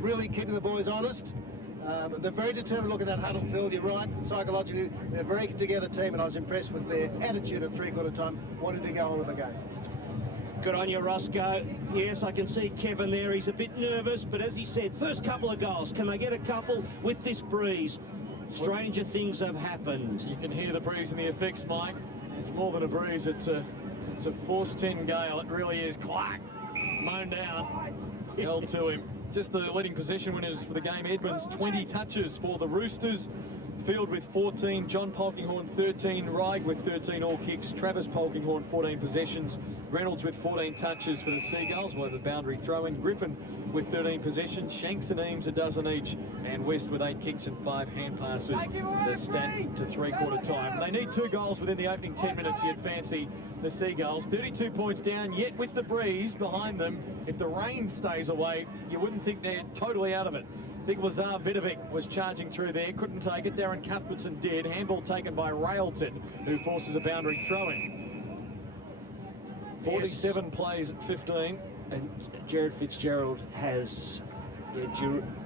really keeping the boys honest. They're very determined. Look at that huddle, Phil. You're right. Psychologically, they're a very together team, and I was impressed with their attitude at three-quarter time, wanting to go on with the game. Good on you, Roscoe. Yes, I can see Kevin there. He's a bit nervous, but as he said, first couple of goals. Can they get a couple with this breeze? Stranger things have held. You can hear the breeze and the effects, Mike. It's more than a breeze. It's a force 10 gale. It really is. Clack, mown down, held to him. Just the leading possession winners for the game. Edmonds, 20 touches for the Roosters. Field with 14, John Polkinghorne 13, Reig with 13 all kicks, Travis Polkinghorne 14 possessions, Reynolds with 14 touches for the Seagulls, with a boundary throw-in, Griffin with 13 possessions, Shanks and Eames a dozen each, and West with 8 kicks and 5 hand passes. The stats to three-quarter time. They need 2 goals within the opening 10 minutes, you'd fancy the Seagulls. 32 points down, yet with the breeze behind them, if the rain stays away, you wouldn't think they're totally out of it. Big Lazar Vidovic was charging through there, couldn't take it. Darren Cuthbertson did. Handball taken by Railton, who forces a boundary throw-in. 47 plays at 15. And Jared Fitzgerald has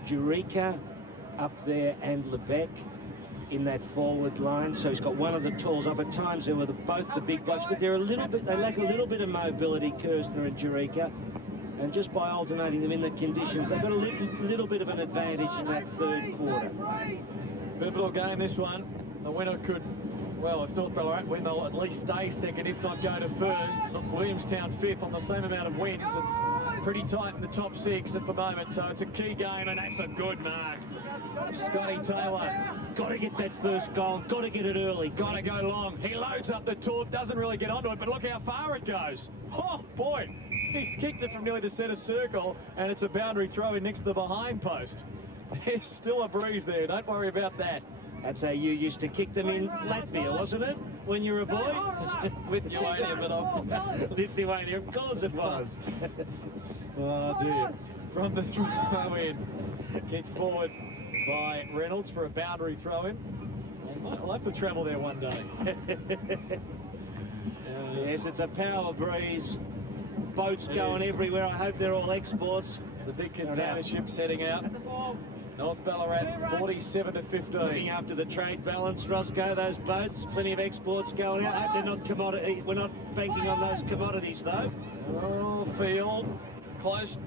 Jurica up there and Lebec in that forward line. So he's got one of the tools up. At times they were both the big blokes, but they're they lack a little bit of mobility, Kirstner and Jurica. And just by alternating them in the conditions, they've got a little bit of an advantage in that third quarter. Pivotal game, this one. The winner could, well, if North Ballarat win, they'll at least stay second, if not go to first. Williamstown fifth on the same amount of wins. It's pretty tight in the top 6 at the moment, so it's a key game, and that's a good mark. Scotty Taylor. Got to get that first goal, got to get it early. Got to go long. He loads up the torp, doesn't really get onto it, but look how far it goes. Oh, boy. He's kicked it from nearly the centre circle, and it's a boundary throw in next to the behind post. There's still a breeze there. Don't worry about that. That's how you used to kick them in Latvia, wasn't it, when you were a boy? Lithuania, but Lithuania, of course it was. Oh, dear. From the throw-in, kicked forward by Reynolds for a boundary throw-in. I'll have to travel there one day. Yes, it's a power breeze. Boats going everywhere. I hope they're all exports. The big container ship's heading out. North Ballarat 47 to 15. Looking after the trade balance, Roscoe, those boats, plenty of exports going out. I hope they're not commodity. We're not banking on those commodities though. Oh, field close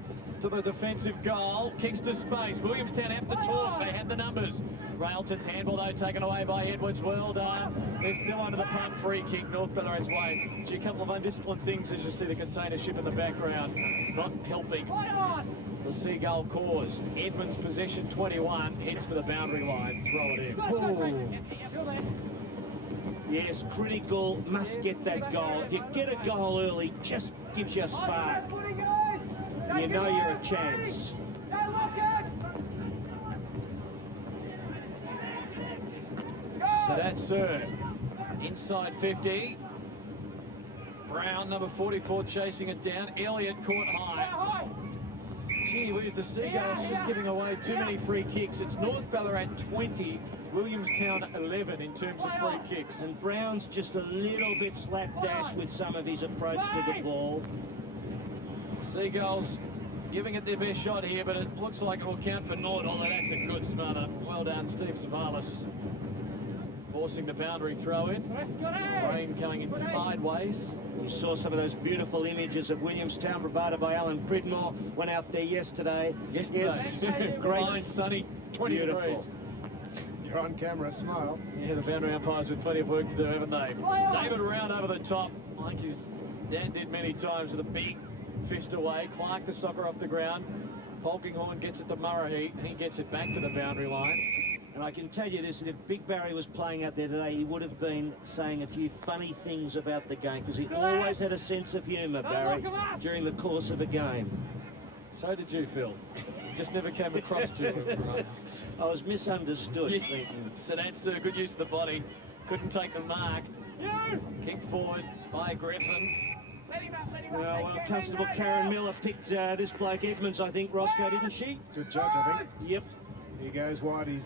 to the defensive goal, kicks to space. Williamstown have to talk. They had the numbers. Railton's handball though taken away by Edwards. Well done. They're still under the pump. Free kick North Ballarat's way. Gee, a couple of undisciplined things as you see the container ship in the background not helping the Seagull cause. Edmonds possession 21, heads for the boundary line. Throw it in. Yes, critical. Must get that goal. If you get a goal early, just gives you a spark. You know you're a chance. So that's inside 50. Brown, number 44, chasing it down. Elliott caught high. Gee whiz, the Seagulls just giving away too many free kicks. It's North Ballarat 20, Williamstown 11 in terms of free kicks. And Brown's just a little bit slapdash with some of his approach to the ball. Seagulls giving it their best shot here, but it looks like it will count for naught. Although that's a good smother. Well done, Steve Savalas. Forcing the boundary throw in. Rain coming in sideways. We saw some of those beautiful images of Williamstown provided by Alan Pridmore. Went out there yesterday. Yes, great. Fine, sunny, 20 degrees. You're on camera, smile. Yeah, the boundary umpires with plenty of work to do, haven't they? David Round over the top, like his dad did many times, with a big fist away. Clark the soccer off the ground. Polkinghorne gets it to Murray. He gets it back to the boundary line. And I can tell you this, if Big Barry was playing out there today, he would have been saying a few funny things about the game, because he always had a sense of humour, Barry, during the course of a game. So did you, Phil. It just never came across to you. I was misunderstood. Yeah. So that's a good use of the body. Couldn't take the mark. Kick forward by Griffin. Well, Constable Karen Miller picked this bloke Edmonds, I think, Roscoe, didn't she? Good judge, I think. Yep. He goes wide. He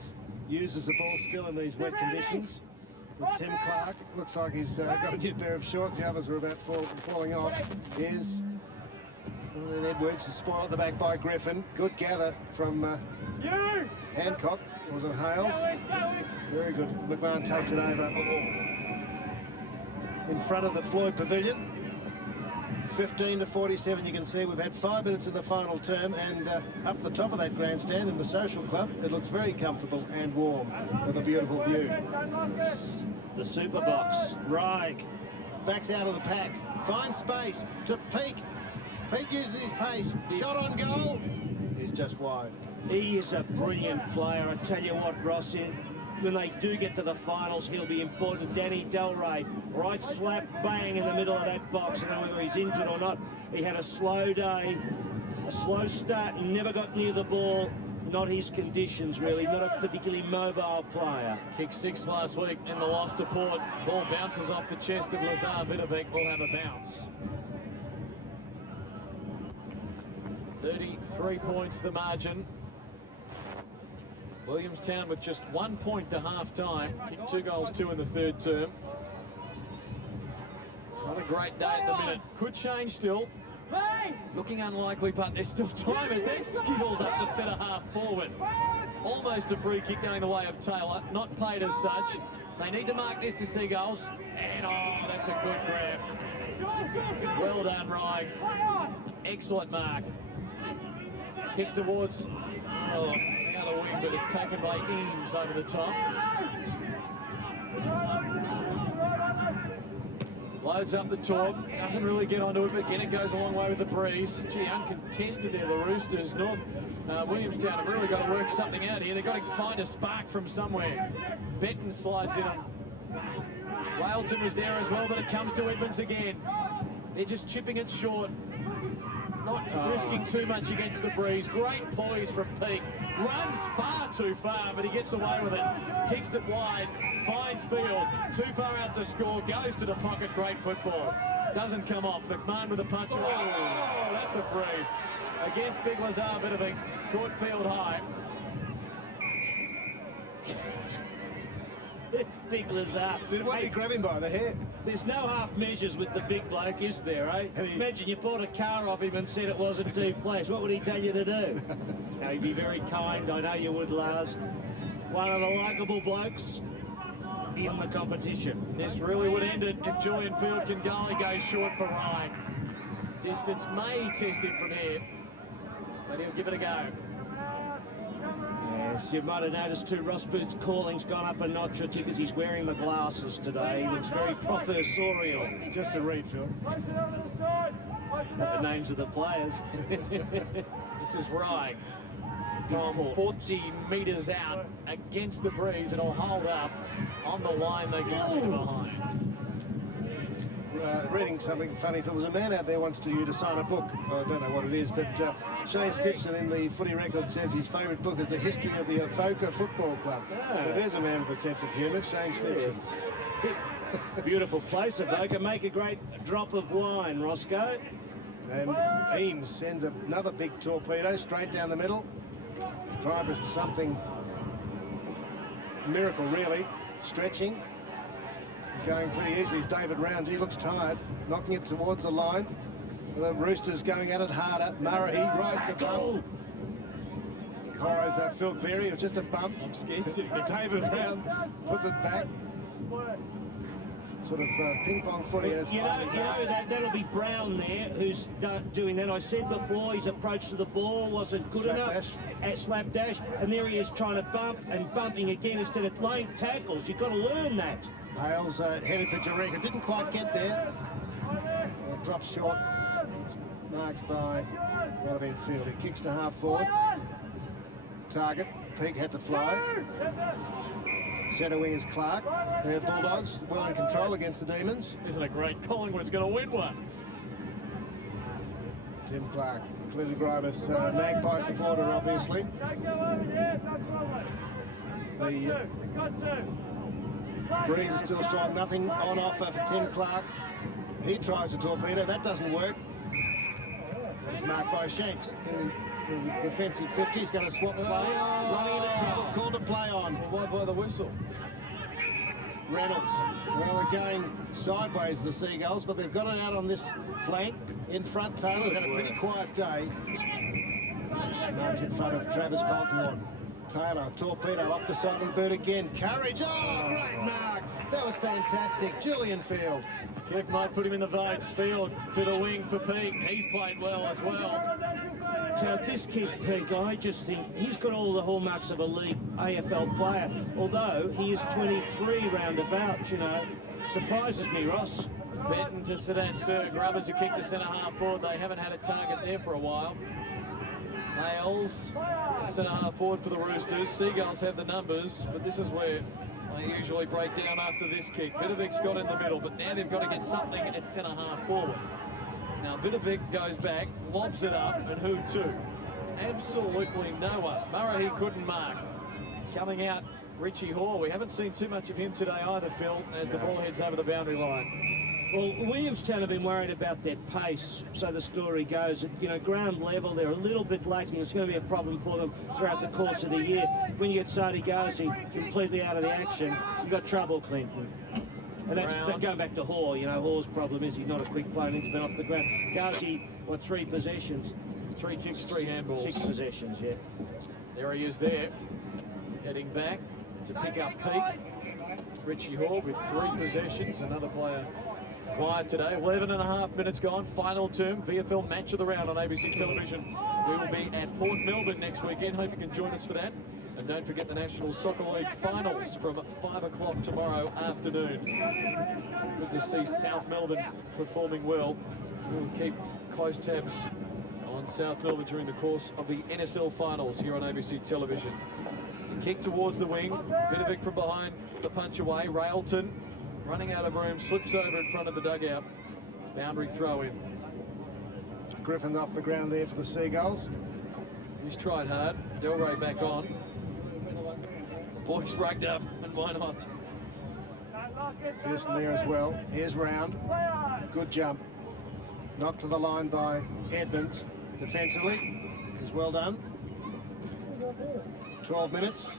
uses the ball still in these wet conditions. To Tim Clark. Looks like he's got a new pair of shorts. The others were about falling off. Here's And Edwards is spoiled at the back by Griffin. Good gather from Hancock. Or was it Hales? Very good. McMahon takes it over in front of the Floyd Pavilion. 15 to 47, you can see we've had 5 minutes in the final term, and up the top of that grandstand in the social club, it looks very comfortable and warm with a beautiful view. The super box. Reig backs out of the pack, finds space to Peake. Peake uses his pace, shot on goal. He's just wide. He is a brilliant player. I tell you what, Ross, when they do get to the finals, he'll be important. Danny Delray, right slap bang in the middle of that box. I don't know whether he's injured or not. He had a slow day, a slow start, and never got near the ball. Not his conditions, really. Not a particularly mobile player. Kicked 6 last week in the loss to Port. Ball bounces off the chest of Lazar. Vidovic will have a bounce. 33 points the margin. Williamstown with just 1 point to half-time. Kicked 2 goals, 2 in the third term. Not a great day at the minute. Could change still. Looking unlikely, but there's still time as that skittles up to centre half forward. Almost a free kick going the way of Taylor. Not paid as such. They need to mark this to Seagulls. And oh, that's a good grab. Well done, Reig. Excellent mark. Kick towards the other wing, but it's taken by Ings over the top. Loads up the top, doesn't really get onto it, but again it goes a long way with the breeze. Gee, uncontested there, the Roosters. North Williamstown have really got to work something out here. They've got to find a spark from somewhere. Benton slides in them. Waleton was there as well, but it comes to Edmonds again. They're just chipping it short. Not risking too much against the breeze. Great poise from Peake. Runs far too far, but he gets away with it. Kicks it wide, finds field. Too far out to score, goes to the pocket. Great football. Doesn't come off. McMahon with a punch. Oh, that's a free. Against Big Lazar Vidovic. Caught field high. Big Lazar. Did he grab him by the hair? There's no half measures with the big bloke, is there, eh? Imagine you bought a car off him and said it wasn't too flash. What would he tell you to do? No, he'd be very kind. I know you would, Lars. One of the likeable blokes in the competition. This really would end it if Julian Field can go. He goes short for Ryan. Distance may test him from here, but he'll give it a go. Yes, you might have noticed too, Ross Booth's calling's gone up a notch or two because he's wearing the glasses today. He looks very professorial. Just to read, Phil. Not the names of the players. This is Reig. From 40 metres out against the breeze, it'll hold up on the line they can see behind. Reading something funny. If there was a man out there wants you to sign a book, I don't know what it is, but Shane Snipson in the Footy Record says his favourite book is The History of the Avoca Football Club. So there's a man with a sense of humour, Shane Snipson. Beautiful place, Avoca. Make a great drop of wine, Roscoe. And Eames sends another big torpedo straight down the middle. Driver's something miracle, really. Stretching. Going pretty easily is David Round. He looks tired, knocking it towards the line. The Roosters going at it harder. Murray rides the ball. Coro's Phil Cleary. It was just a bump. I'm scared sitting David Round puts it back. Sort of ping pong footy. And it's that'll be Brown there who's doing that. I said before his approach to the ball wasn't good enough. At slapdash, and there he is trying to bump and bumping again instead of laying tackles. You've got to learn that. Hales headed for Jureka. Didn't quite get there. Drops short. It's marked by Donovan Field. He kicks to half forward. Target. Peake had to fly. Centre wing is Clark. They're Bulldogs well in control against the Demons. Isn't it great? Collingwood's going to win one. Tim Clark, Clinton Gribus, Magpie supporter, obviously. The breeze is still strong. Nothing on offer for Tim Clark. He tries a torpedo. That doesn't work. It's marked by Shanks in the defensive 50. He's going to swap play. Running into trouble. Called to play on. Why by the whistle? Reynolds. Well, they're going sideways, the Seagulls, but they've got it out on this flank. In front, Taylor's had a pretty quiet day. Marks in front of Travis Polkinghorne. Taylor, torpedo off the side of the boot again. Courage, oh, great mark. That was fantastic. Julian Field. Kev might put him in the votes. Field to the wing for Peake. He's played well as well. So this kid, Peake, I just think he's got all the hallmarks of a league AFL player, although he is 23 roundabout, you know. Surprises me, Ross. Benton to Sedan Sir. Grubbers a kick to centre-half forward. They haven't had a target there for a while. Hales to centre-half forward for the Roosters. Seagulls have the numbers, but this is where they usually break down after this kick. Vidovic's got in the middle, but now they've got to get something at centre-half forward. Now Vidovic goes back, lobs it up, and who to? Absolutely no one. Murray couldn't mark. Coming out, Richie Hall. We haven't seen too much of him today either, Phil, as the ball heads over the boundary line. Well, Williamstown have been worried about their pace, so the story goes. You know, ground level, they're a little bit lacking. It's going to be a problem for them throughout the course of the year. When you get Sadi Ghazi completely out of the action, you've got trouble, Clinton. And that's going back to Hall. You know, Hall's problem is he's not a quick player, needs to be off the ground. Ghazi, what, 3 possessions? 3 kicks, 3 handballs. 6 possessions, yeah. There he is there, heading back to pick up Peake. Richie Hall with 3 possessions, another player quiet today. 11.5 minutes gone, final term, VFL match of the round on ABC television. We will be at Port Melbourne next weekend. Hope you can join us for that. And don't forget the National Soccer League finals from 5 o'clock tomorrow afternoon. Good to see South Melbourne performing well. We'll keep close tabs on South Melbourne during the course of the NSL finals here on ABC television. Kick towards the wing. Vidovic from behind the punch away. Railton running out of room, slips over in front of the dugout. Boundary throw in. Griffin off the ground there for the Seagulls. He's tried hard. Delray back on. The boys rugged up, and why not? Pearson there as well. Here's Round. Good jump. Knocked to the line by Edmonds. Defensively is well done. 12 minutes.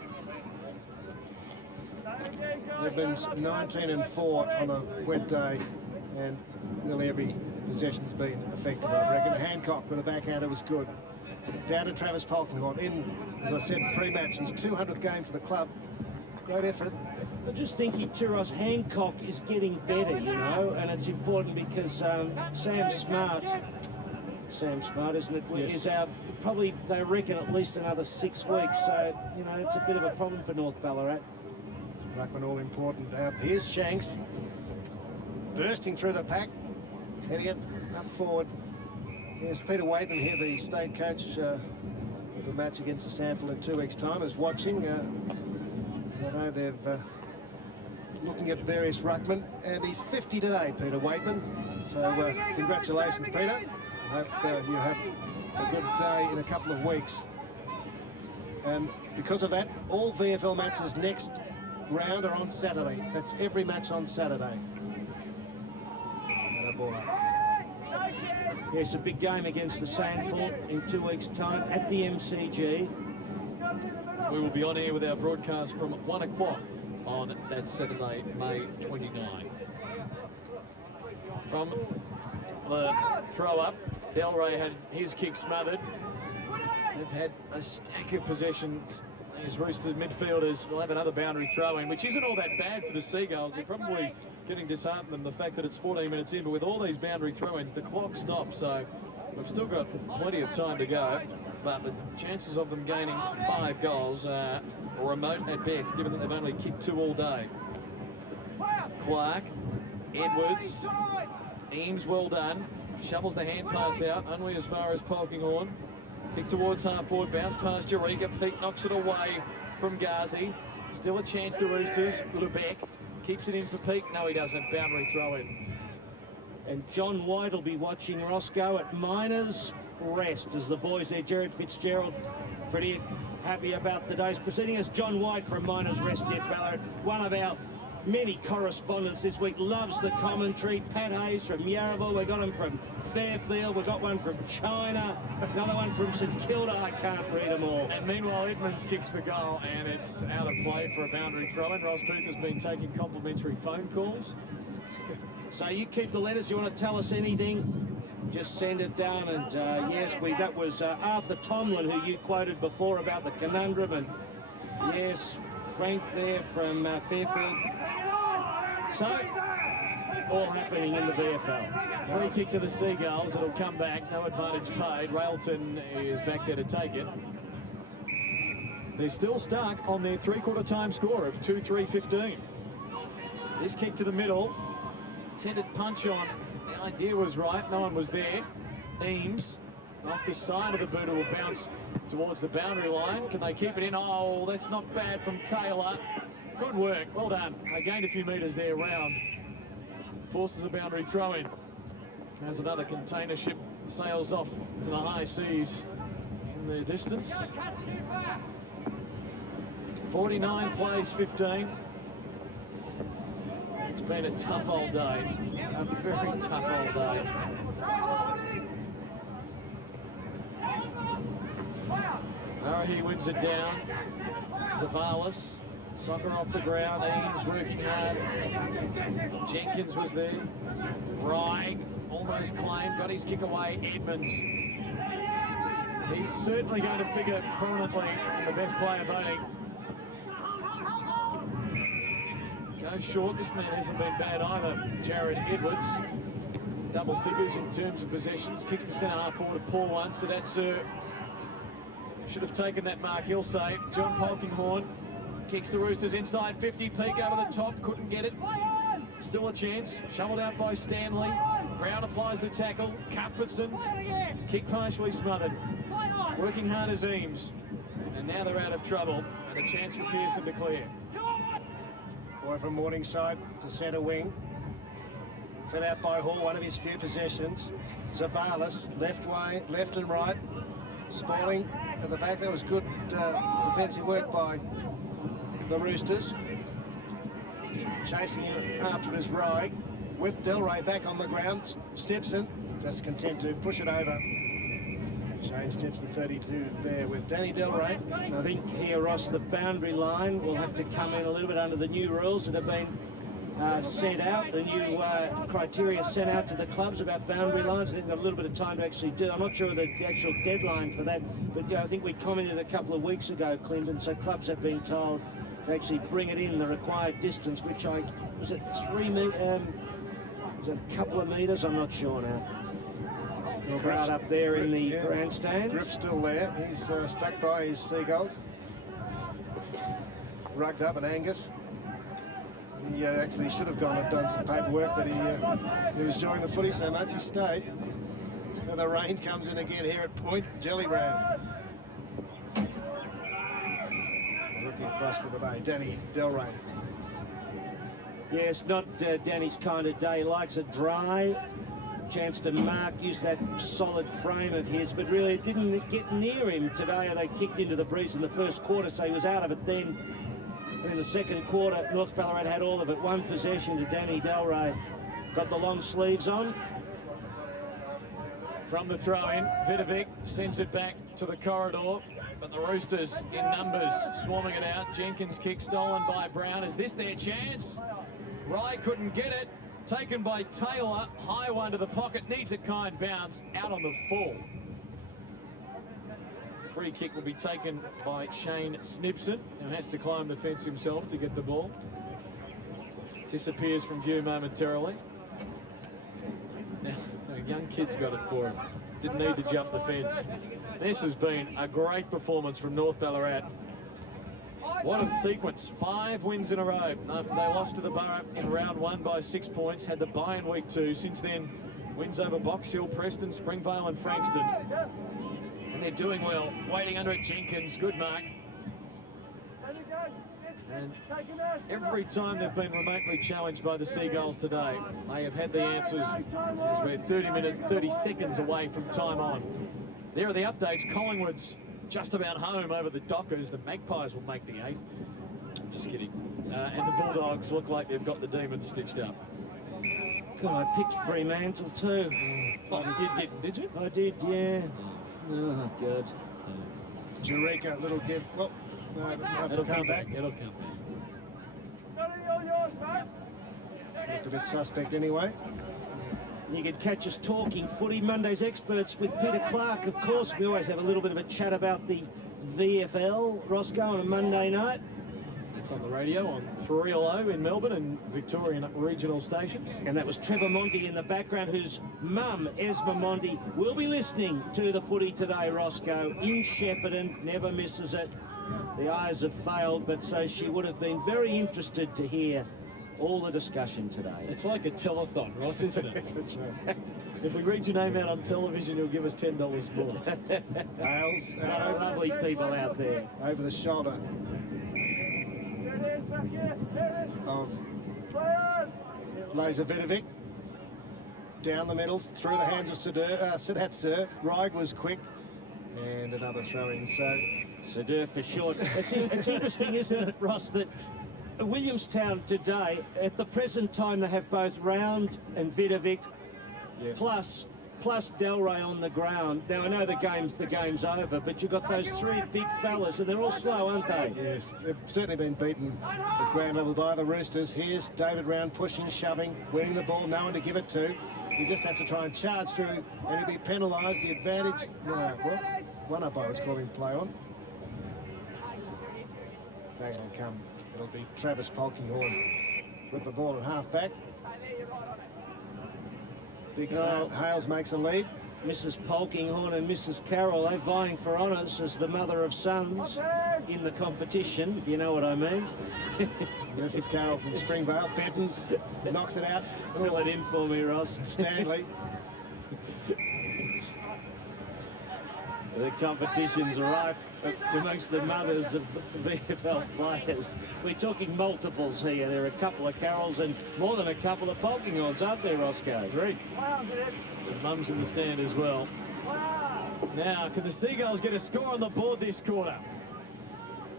Edmonds 19-4 on a wet day, and nearly every possession's been effective, I reckon. Hancock with a backhander was good. Down to Travis Polkinghorne. In, as I said, pre-match, his 200th game for the club. Great effort. I'm just thinking too, Ross, Hancock is getting better, you know, and it's important because Sam Smart, isn't it, yes, is out probably, they reckon, at least another 6 weeks. So, you know, it's a bit of a problem for North Ballarat. Ruckman all important. Here's Shanks. Bursting through the pack. Heading it up forward. Here's Peter Waitman here, the state coach of the match against the Sandford in 2 weeks' time, is watching. I know they've looking at various ruckmen, and he's 50 today, Peter Waitman. So congratulations, Peter. I hope you have a good day in a couple of weeks. And because of that, all VFL matches next round are on Saturday. That's every match on Saturday. And a ball up. Yeah, it's a big game against the Sandford in 2 weeks' time at the MCG. We will be on air with our broadcast from 1 o'clock on that Saturday, May 29th. From the throw-up, Delray had his kick smothered. They've had a stack of possessions. These Roosters midfielders will have another boundary throw-in, which isn't all that bad for the Seagulls. They're probably getting disheartened in the fact that it's 14 minutes in, but with all these boundary throw-ins, the clock stops, so we've still got plenty of time to go. But the chances of them gaining 5 goals are remote at best, given that they've only kicked 2 all day. Clark, Edwards, Eames, well done. Shovels the hand pass out, only as far as Polkinghorne. Kick towards half forward, bounce past Eureka. Peake knocks it away from Ghazi. Still a chance to Roosters. Lebec keeps it in for Peake. No, he doesn't. Boundary throw in. And John White will be watching Roscoe at Miners' Rest as the boys there. Jared Fitzgerald pretty happy about the day's proceeding as John White from Miners' Rest near Ballarat, one of our many correspondents this week. Loves the commentary. Pat Hayes from Yarraville. We got him from Fairfield. We got one from China. Another one from St Kilda. I can't read them all. And meanwhile, Edmonds kicks for goal, and it's out of play for a boundary throw-in. Ross Booth has been taking complimentary phone calls. So you keep the letters. You want to tell us anything? Just send it down. And yes, that was Arthur Tomlin, who you quoted before about the conundrum. And yes, Frank there from Fairfield. So, all happening in the VFL. Free kick to the Seagulls. It'll come back. No advantage paid. Railton is back there to take it. They're still stuck on their three-quarter time score of 2-3-15. This kick to the middle. Intended punch on. The idea was right. No one was there. Eames off the side of the boot will bounce towards the boundary line. Can they keep it in? Oh, that's not bad from Taylor. Good work. Well done. They gained a few metres there round. Forces a boundary throw in. As another container ship sails off to the high seas in the distance. 49 plays 15. It's been a tough old day. A very tough old day. He wins it down. Zavalis, soccer off the ground. Eames working hard. Jenkins was there. Rye almost claimed, got his kick away. Edmonds. He's certainly going to figure prominently in the best player voting. Goes short. This man hasn't been bad either. Jared Edwards. Double figures in terms of possessions. Kicks the centre half forward to Paul once. So that's should have taken that mark, he'll say. John Polkinghorne kicks the Roosters inside 50. Peak over the top. Couldn't get it. Still a chance. Shoveled out by Stanley. Brown applies the tackle. Cuthbertson. Kick partially smothered. Working hard as Eames. And now they're out of trouble. And a chance for Pearson to clear. Boy from Morningside to centre wing. Fed out by Hall, one of his few possessions. Zavalis, left and right. Spalling at the back. That was good defensive work by the Roosters. Chasing him after his ride. With Delray back on the ground. Snipson just content to push it over. Shane Snipson 32 there with Danny Delray. I think here, Ross, the boundary line will have to come in a little bit under the new rules that have been sent out, the new criteria sent out to the clubs about boundary lines. I think they've got a little bit of time to actually do. I'm not sure of the actual deadline for that, but yeah, I think we commented a couple of weeks ago, Clinton, so clubs have been told to actually bring it in the required distance, which was it 3 metres, was it a couple of metres? I'm not sure now. Crowd up there in the grandstand. Griff's still there. He's stuck by his Seagulls. Rugged up, and Angus. He actually should have gone and done some paperwork, but he was enjoying the footy so much he stayed. And the rain comes in again here at Point. Jelly rain. Looking across to the bay. Danny Delray. Yeah, it's not Danny's kind of day. He likes it dry. Chance to mark, use that solid frame of his, but really it didn't get near him today. They kicked into the breeze in the first quarter, so he was out of it then. And in the second quarter, North Ballarat had all of it. One possession to Danny Delray. Got the long sleeves on. From the throw-in, Vidovic sends it back to the corridor, but the Roosters in numbers swarming it out. Jenkins kick stolen by Brown. Is this their chance? Rye couldn't get it. Taken by Taylor, high one to the pocket, needs a kind bounce, out on the full. Free kick will be taken by Shane Snipson, who has to climb the fence himself to get the ball. Disappears from view momentarily. Now, the young kid's got it for him. Didn't need to jump the fence. This has been a great performance from North Ballarat. What a sequence. 5 wins in a row after they lost to the Borough in round 1 by 6 points. Had the bye in week 2. Since then, wins over Box Hill, Preston, Springvale and Frankston. And they're doing well. Waiting under it, Jenkins. Good mark. And every time they've been remotely challenged by the Seagulls today, they have had the answers as we're 30 seconds away from time on. There are the updates. Collingwood's just about home over the Dockers. The Magpies will make the 8. I'm just kidding. And the Bulldogs look like they've got the Demons stitched up. God, I picked Fremantle too. Oh, you did you? I did, yeah. Oh, good. Eureka, little give. Well, no, it'll have to It'll come back. It'll come back. Looked a bit suspect anyway. You could catch us talking footy Monday's experts with Peter Clark, of course. We always have a little bit of a chat about the VFL, Roscoe, on a Monday night. It's on the radio on 3LO in Melbourne and Victorian regional stations. And that was Trevor Monty in the background, whose mum, Esma Monty, will be listening to the footy today, Roscoe, in Shepparton. Never misses it. The eyes have failed, but so she would have been very interested to hear all the discussion today. It's like a telethon, Ross, isn't it? That's right. If we read your name out on television, you'll give us $10 more. Hales, Lovely people out there. over the shoulder of Lazavidovic. Down the middle, through the hands of Siddhat Sir. Reig was quick. And another throw in, so... Sadur for short. It's interesting, isn't it, Ross, that Williamstown today, at the present time, they have both Round and Vidovic, Yes. plus Delray on the ground. Now, I know the game's over, but you've got those three big fellas, and they're all slow, aren't they? Yes, they've certainly been beaten at ground level by the Roosters. Here's David Round pushing, shoving, winning the ball, no one to give it to. You just have to try and charge through, and he'll be penalised. The advantage, well, one umpire was calling play on. Back will come. It'll be Travis Polkinghorne with the ball at half-back. Big Hales makes a lead. Mrs. Polkinghorne and Mrs. Carroll, they're vying for honours as the mother of sons in the competition, if you know what I mean. Mrs. Carroll from Springvale. Benton knocks it out. Fill it in for me, Ross. Stanley. The competition's rife amongst the mothers of VFL players. We're talking multiples here. There are a couple of Carrolls and more than a couple of Polkinghorns, aren't there, Roscoe? Three. Some mums in the stand as well. Now, can the Seagulls get a score on the board this quarter?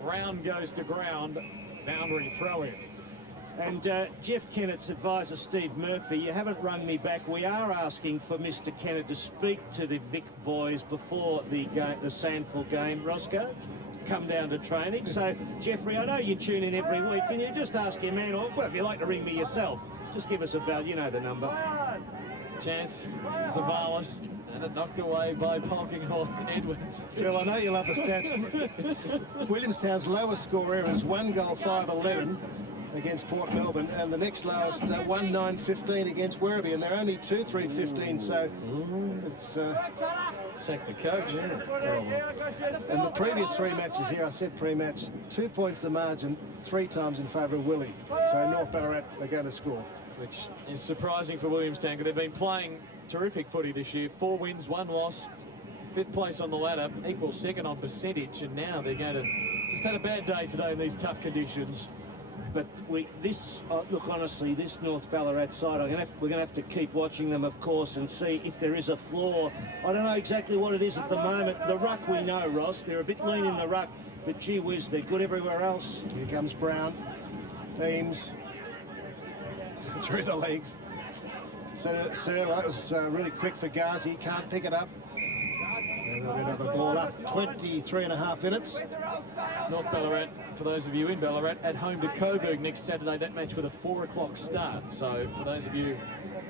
Round goes to ground. Boundary throw in. And Jeff Kennett's advisor, Steve Murphy, you haven't rung me back. We are asking for Mr. Kennett to speak to the Vic boys before the Sandford game, Roscoe. Come down to training. So, Jeffrey, I know you tune in every week. Can you just ask your man, or well, if you like to ring me yourself, just give us a bell. You know the number. Chance, Savalas, and it knocked away by Polkinghorne Edwards. Phil, I know you love the stats. Williamstown's lowest score ever is 1 goal 5-11 against Port Melbourne, and the next lowest 1-9-15 against Werribee, and they're only 2-3-15, so it's Sack the coach. yeah, terrible. And the previous three matches here, I said pre-match, 2 points the margin, 3 times in favour of Willie. So North Ballarat are going to score. Which is surprising for Williamstown, because they've been playing terrific footy this year. 4 wins, 1 loss, 5th place on the ladder, equal second on percentage, and now they're going to just had a bad day today in these tough conditions. But look, honestly, this North Ballarat side, we're going to have to keep watching them, of course, and see if there is a flaw. I don't know exactly what it is at the moment. The ruck we know, Ross, they're a bit lean in the ruck, but gee whiz, they're good everywhere else. Here comes Brown, Eames, through the legs. So, well, that was really quick for Ghazi, can't pick it up. And there'll be another ball up, 23.5 minutes. North Ballarat, for those of you in Ballarat, at home to Coburg next Saturday. That match with a 4 o'clock start. So for those of you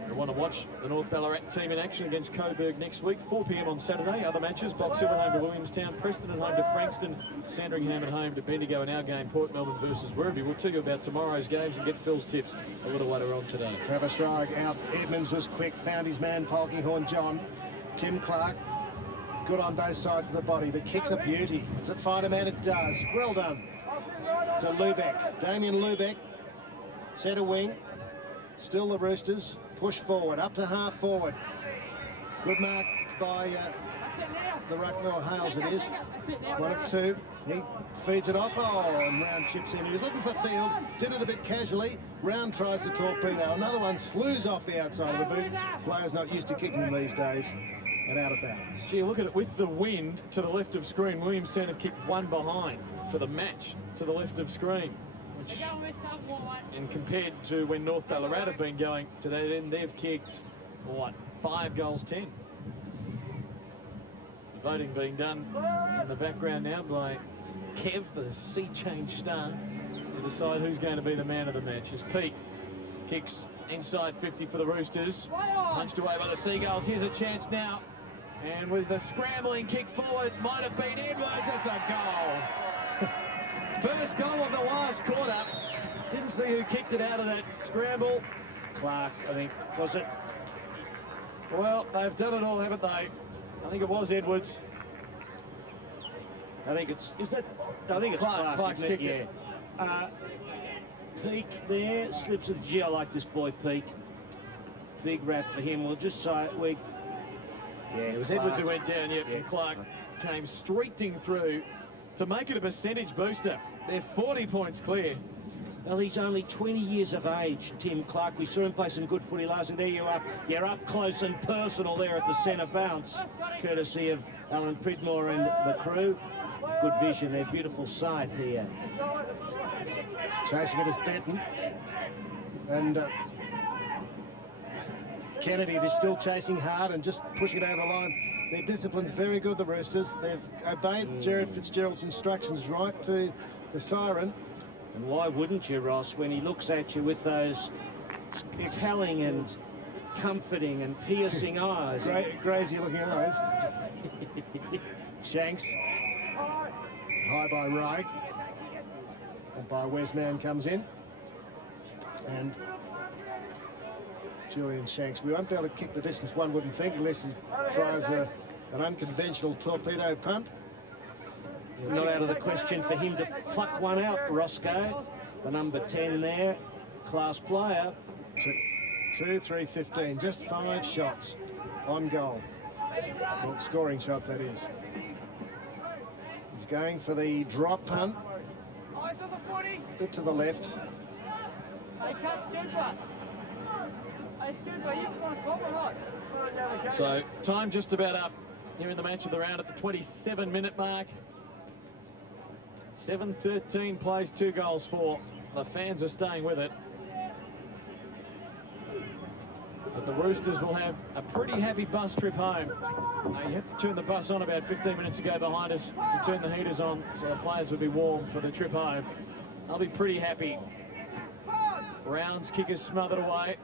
who want to watch the North Ballarat team in action against Coburg next week, 4 p.m. on Saturday. Other matches, Box Hill at home to Williamstown, Preston at home to Frankston, Sandringham at home to Bendigo, and our game, Port Melbourne versus Werribee. We'll tell you about tomorrow's games and get Phil's tips a little later on today. Travis Reig out, Edmonds was quick, found his man, Polkinghorne John. Tim Clark, good on both sides of the body. The kick's a beauty. Does it find a man? It does. Well done to Lubeck. Damien Lubeck, centre wing. Still the Roosters. Push forward, up to half forward. Good mark by the ruckman, or Hales it is. 1 of 2. He feeds it off. Oh, and Round chips in. He was looking for field. Did it a bit casually. Round tries to torpedo. Another one slews off the outside of the boot. Players not used to kicking these days. And out of bounds. Gee, look at it. With the wind to the left of screen, Williamstown have kicked 1 behind for the match to the left of screen. which, and compared to when North Ballarat have been going to that end, they've kicked, what, 5 goals 10. The voting being done in the background now by Kev, the sea change star, to decide who's going to be the man of the match. As Pete kicks inside 50 for the Roosters, punched away by the Seagulls. Here's a chance now, and with a scrambling kick forward, might have been Edwards. It's a goal. First goal of the last quarter. Didn't see who kicked it out of that scramble. Clark, I think, was it? Well, they've done it all, haven't they? I think it was Edwards. I think it's, is that? I think it's Clark. Clark's kicked it. Peak there, slips of the G. I like this boy, Peak. Big rap for him. We'll just say it was Edwards who went down, yep, and Clark came streaking through to make it a percentage booster. They're 40 points clear. Well, he's only 20 years of age, Tim Clark. We saw him play some good footy last year. There you're up close and personal there at the centre bounce, courtesy of Alan Pridmore and the crew. Good vision there, beautiful sight here. Chasing it is Benton. And Kennedy, they're still chasing hard and just pushing it over the line. Their discipline's very good, the Roosters. They've obeyed Jared Fitzgerald's instructions right to the siren. And why wouldn't you, Ross, when he looks at you with those telling and comforting and piercing eyes? Crazy-looking eyes. Shanks. High by Rye. And by Westman comes in. And Julian Shanks. We won't be able to kick the distance, one wouldn't think, unless he tries an unconventional torpedo punt. Not out of the question for him to pluck one out, Roscoe. The number 10 there, class player. 2, 3, 15, just 5 shots on goal. Well, scoring shots, that is. He's going for the drop punt. A bit to the left. So, time just about up here in the match of the round at the 27-minute mark. 7-13 plays, 2 goals for. The fans are staying with it. But the Roosters will have a pretty happy bus trip home. You have to turn the bus on about 15 minutes ago behind us to turn the heaters on so the players will be warm for the trip home. They'll be pretty happy. Rounds, kickers smothered away.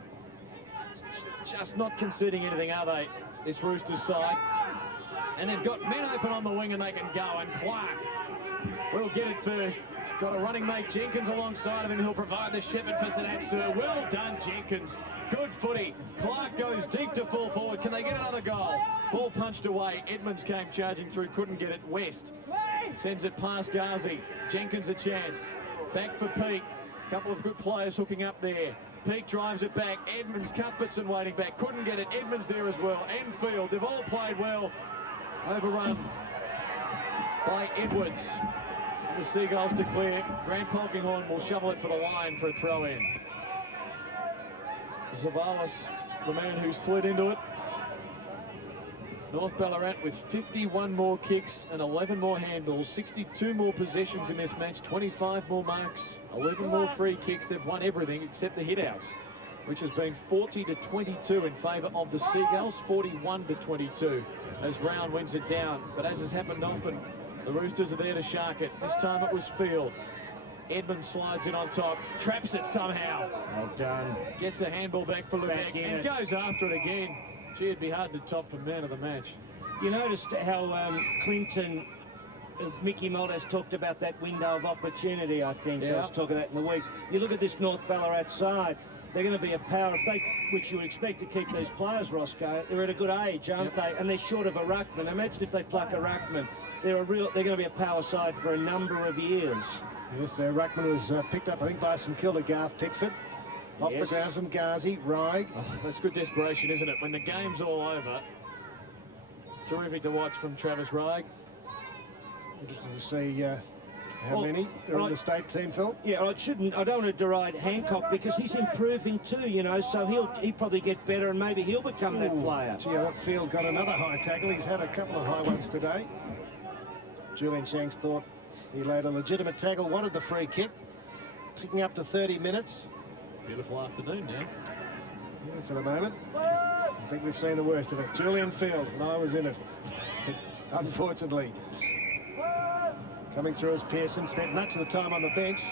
Just not conceding anything, are they, this Roosters side? And they've got men open on the wing and they can go, and Clark will get it first. Got a running mate, Jenkins, alongside of him. He'll provide the shepherd for Sanatsu. Well done, Jenkins. Good footy. Clark goes deep to full forward. Can they get another goal? Ball punched away. Edmonds came charging through, couldn't get it. West sends it past Ghazi. Jenkins a chance. Back for Peake. Couple of good players hooking up there. Peake drives it back. Edmonds, Cuthbertson waiting back. Couldn't get it. Edmonds there as well. Enfield, they've all played well. Overrun by Edwards. The Seagulls to clear. Grant Polkinghorne will shovel it for the line for a throw-in. Zavalis, the man who slid into it. North Ballarat with 51 more kicks and 11 more handballs, 62 more possessions in this match, 25 more marks, 11 more free kicks. They've won everything except the hit-outs, which has been 40-22 in favour of the Seagulls, 41-22 as Round wins it down. But as has happened often, the Roosters are there to shark it. This time it was Field. Edmonds slides in on top, traps it somehow. Well done. Gets a handball back for Lubeck and goes after it again. Gee, it'd be hard to top for man of the match. You noticed how Clinton, Mickey Malthouse talked about that window of opportunity, I think. Yeah. I was talking about in the week. You look at this North Ballarat side, they're going to be a power, which you would expect to keep these players, Roscoe. They're at a good age, aren't they? And they're short of a ruckman. Imagine if they pluck a ruckman. They're going to be a power side for a number of years. Yes, their ruckman was picked up, I think, by St Kilda, Garth Pickford. Off the ground from Ghazi, Rye. Oh, that's good desperation, isn't it? When the game's all over. Terrific to watch from Travis Rye. Interesting to see how many are in the state team, Phil. Yeah, I don't want to deride Hancock because he's improving too, you know, so he'll probably get better and maybe he'll become that player. Gee, that Field got another high tackle. He's had a couple of high ones today. Julian Shanks thought he laid a legitimate tackle, wanted the free kick. ticking up to 30 minutes. Beautiful afternoon now. Yeah, for the moment. I think we've seen the worst of it. Julian Field, and I was in it, unfortunately. Coming through as Pearson, spent much of the time on the bench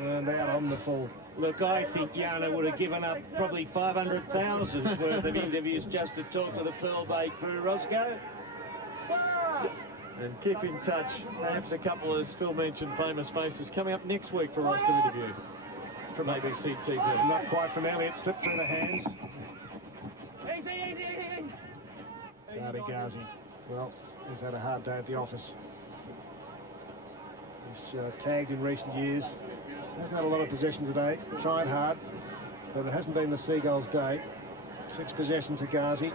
and out on the full. Look, I think Yana would have given up probably 500,000 worth of interviews just to talk to the Pearl Bay crew, Roscoe. And keep in touch. Perhaps a couple, as Phil mentioned, famous faces coming up next week for us to interview from ABC TV. Not quite from Elliott, slipped through the hands. Sadi Ghazi, well, he's had a hard day at the office. He's tagged in recent years. Hasn't had a lot of possession today. Tried hard, but it hasn't been the Seagulls' day. 6 possessions to Ghazi.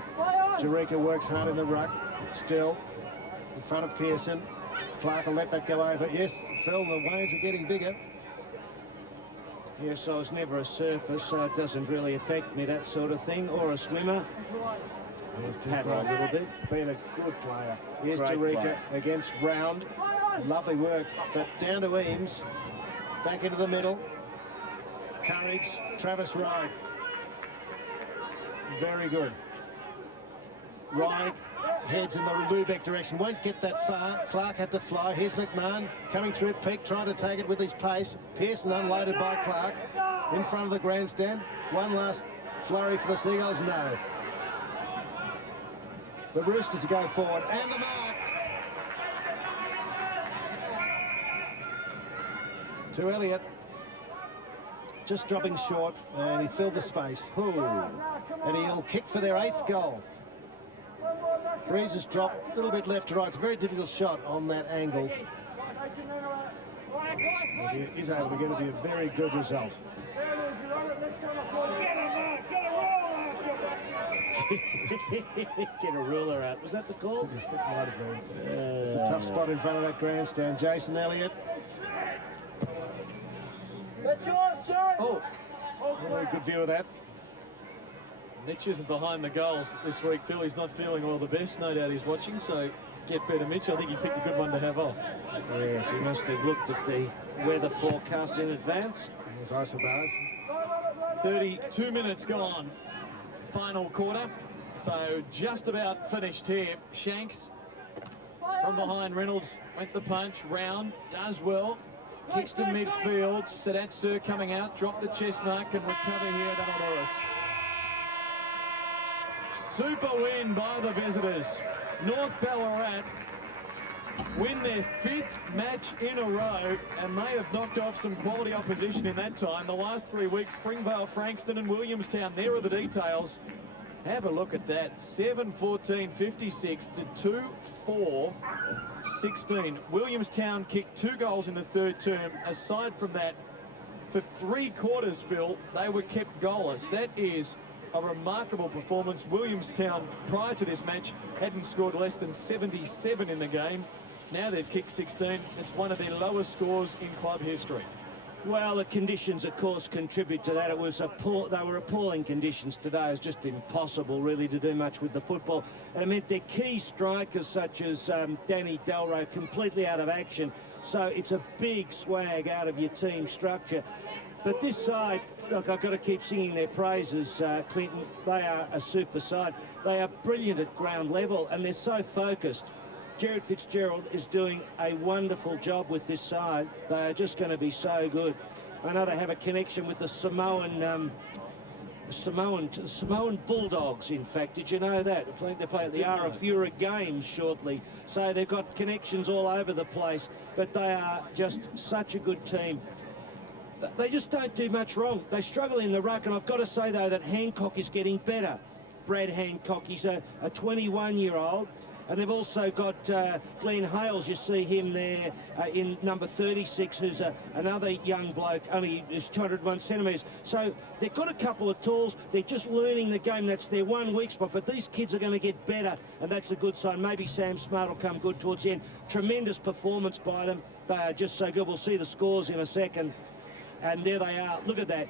Jarika works hard in the ruck. Still in front of Pearson. Clark will let that go over. Yes, Phil, the waves are getting bigger. Yes, I was never a surfer, so it doesn't really affect me, that sort of thing, or a swimmer. Here's Paddle a little bit. Been a good player. Here's Great Jarika player. against Round. Lovely work, but down to Eames. Back into the middle. Courage, Travis Rye. Very good. Rye heads in the Lubeck direction. Won't get that far. Clark had to fly. Here's McMahon coming through peak, trying to take it with his pace. Pearson unloaded by Clark in front of the grandstand. One last flurry for the Seagulls. No. The Roosters go forward, and the mark. To Elliott. Just dropping short, and he filled the space. Ooh. And he'll kick for their 8th goal. Breeze has dropped a little bit left to right. It's a very difficult shot on that angle. If he is able to get it, it'll be a very good result. Get a ruler out. Was that the call? It might have been. It's a tough spot in front of that grandstand. Jason Elliott. Oh, really good view of that. Mitch isn't behind the goals this week, Phil. He's not feeling all the best. No doubt he's watching, so get better, Mitch. I think he picked a good one to have off. Yes, he must have looked at the weather forecast in advance. There's Isobars. 32 minutes gone. Final quarter. So just about finished here. Shanks from behind Reynolds went the punch. Round does well. Kicks to midfield. Sadat coming out. Drop the chest mark and recover here. That'll do us. Super win by the visitors. North Ballarat win their 5th match in a row, and they have knocked off some quality opposition in that time. The last 3 weeks, Springvale, Frankston and Williamstown. There are the details. Have a look at that. 7-14-56 to 2-4-16. Williamstown kicked 2 goals in the 3rd term. Aside from that, for 3 quarters, Phil, they were kept goalless. That is a remarkable performance. Williamstown, prior to this match, hadn't scored less than 77 in the game. Now they've kicked 16. It's one of their lowest scores in club history. Well, the conditions, of course, contribute to that. It was they were appalling conditions today. It was just impossible, really, to do much with the football. And it meant their key strikers, such as Danny Delro, completely out of action. So it's a big swag out of your team structure. But this side, look, I've got to keep singing their praises, Clinton. They are a super side. They are brilliant at ground level, and they're so focused. Jared Fitzgerald is doing a wonderful job with this side. They are just going to be so good. I know they have a connection with the Samoan Bulldogs, in fact. Did you know that? I think they play at the Arafura Games shortly. So they've got connections all over the place. But they are just such a good team. They just don't do much wrong. They struggle in the ruck, and I've got to say, though, that Hancock is getting better. Brad Hancock, he's a 21-year-old. And they've also got Glenn Hales, you see him there in number 36, who's another young bloke, only is 201 centimetres. So they've got a couple of tools. They're just learning the game. That's their one weak spot. But these kids are going to get better, and that's a good sign. Maybe Sam Smart will come good towards the end. Tremendous performance by them. They are just so good. We'll see the scores in a second. And there they are. Look at that.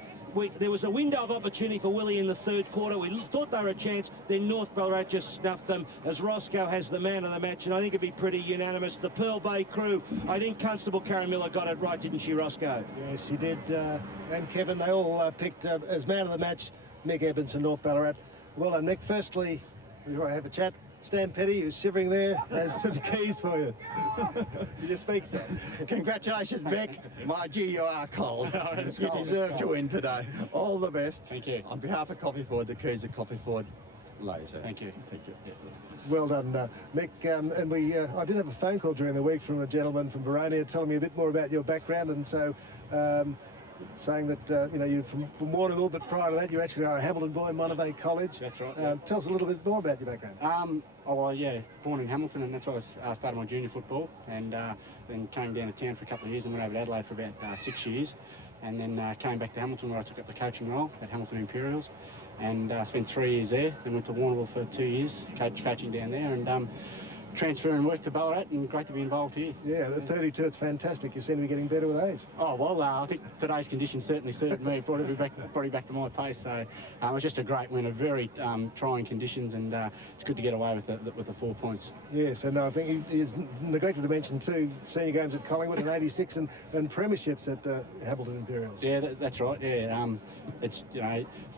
there was a window of opportunity for Willie in the third quarter. We thought they were a chance. Then North Ballarat just snuffed them as Roscoe has the man of the match, and I think it'd be pretty unanimous. The Pearl Bay crew, I think Constable Karen Miller got it right, didn't she, Roscoe? Yes, she did. And Kevin, they all picked as man of the match Mick Evans and North Ballarat. Well done, Mick. Firstly, before I have a chat, Stan Petty, who's shivering there, has some keys for you. Did you speak, sir? Congratulations, Beck. My gee, you are cold. You deserve to win today. All the best. Thank you. On behalf of Coffee Ford, the keys of Coffee Ford, ladies. Thank you. Thank you. Well done, Mick. And I did have a phone call during the week from a gentleman from Baronia telling me a bit more about your background, and so saying that you're from Warrnambool, but prior to that you actually are a Hamilton boy in Monterey College. That's right. Yeah. Tell us a little bit more about your background. Born in Hamilton, and that's where I started my junior football, and then came down to town for a couple of years and went over to Adelaide for about 6 years, and then came back to Hamilton where I took up the coaching role at Hamilton Imperials, and spent 3 years there, then went to Warrnambool for 2 years, coaching down there, and transfer and work to Ballarat, and great to be involved here. Yeah, at 32 it's fantastic. You seem to be getting better with age. Oh, well, I think today's conditions certainly suited me, brought me back to my pace, so it was just a great win, very trying conditions, and it's good to get away with the 4 points. Yes, and I think he's neglected to mention 2 senior games at Collingwood in '86 and premierships at Hamilton Imperials. Yeah, that's right. Yeah, it's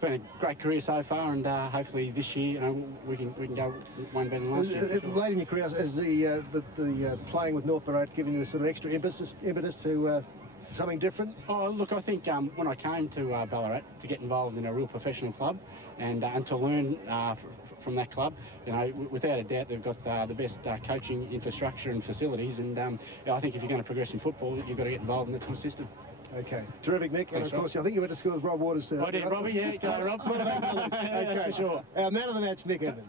been a great career so far, and hopefully this year we can go one better than last year. Sure. Late in your career, has the playing with North Ballarat given you the sort of extra impetus to something different? Oh, look, I think when I came to Ballarat to get involved in a real professional club and to learn from that club, without a doubt they've got the best coaching infrastructure and facilities, and I think if you're going to progress in football, you've got to get involved in that sort of system. Okay, terrific, Mick. And of course, I think you went to school with Rob Waters. I did, Robbie. Yeah, Rob. Okay, for sure. Our man of the match, Mick Evans.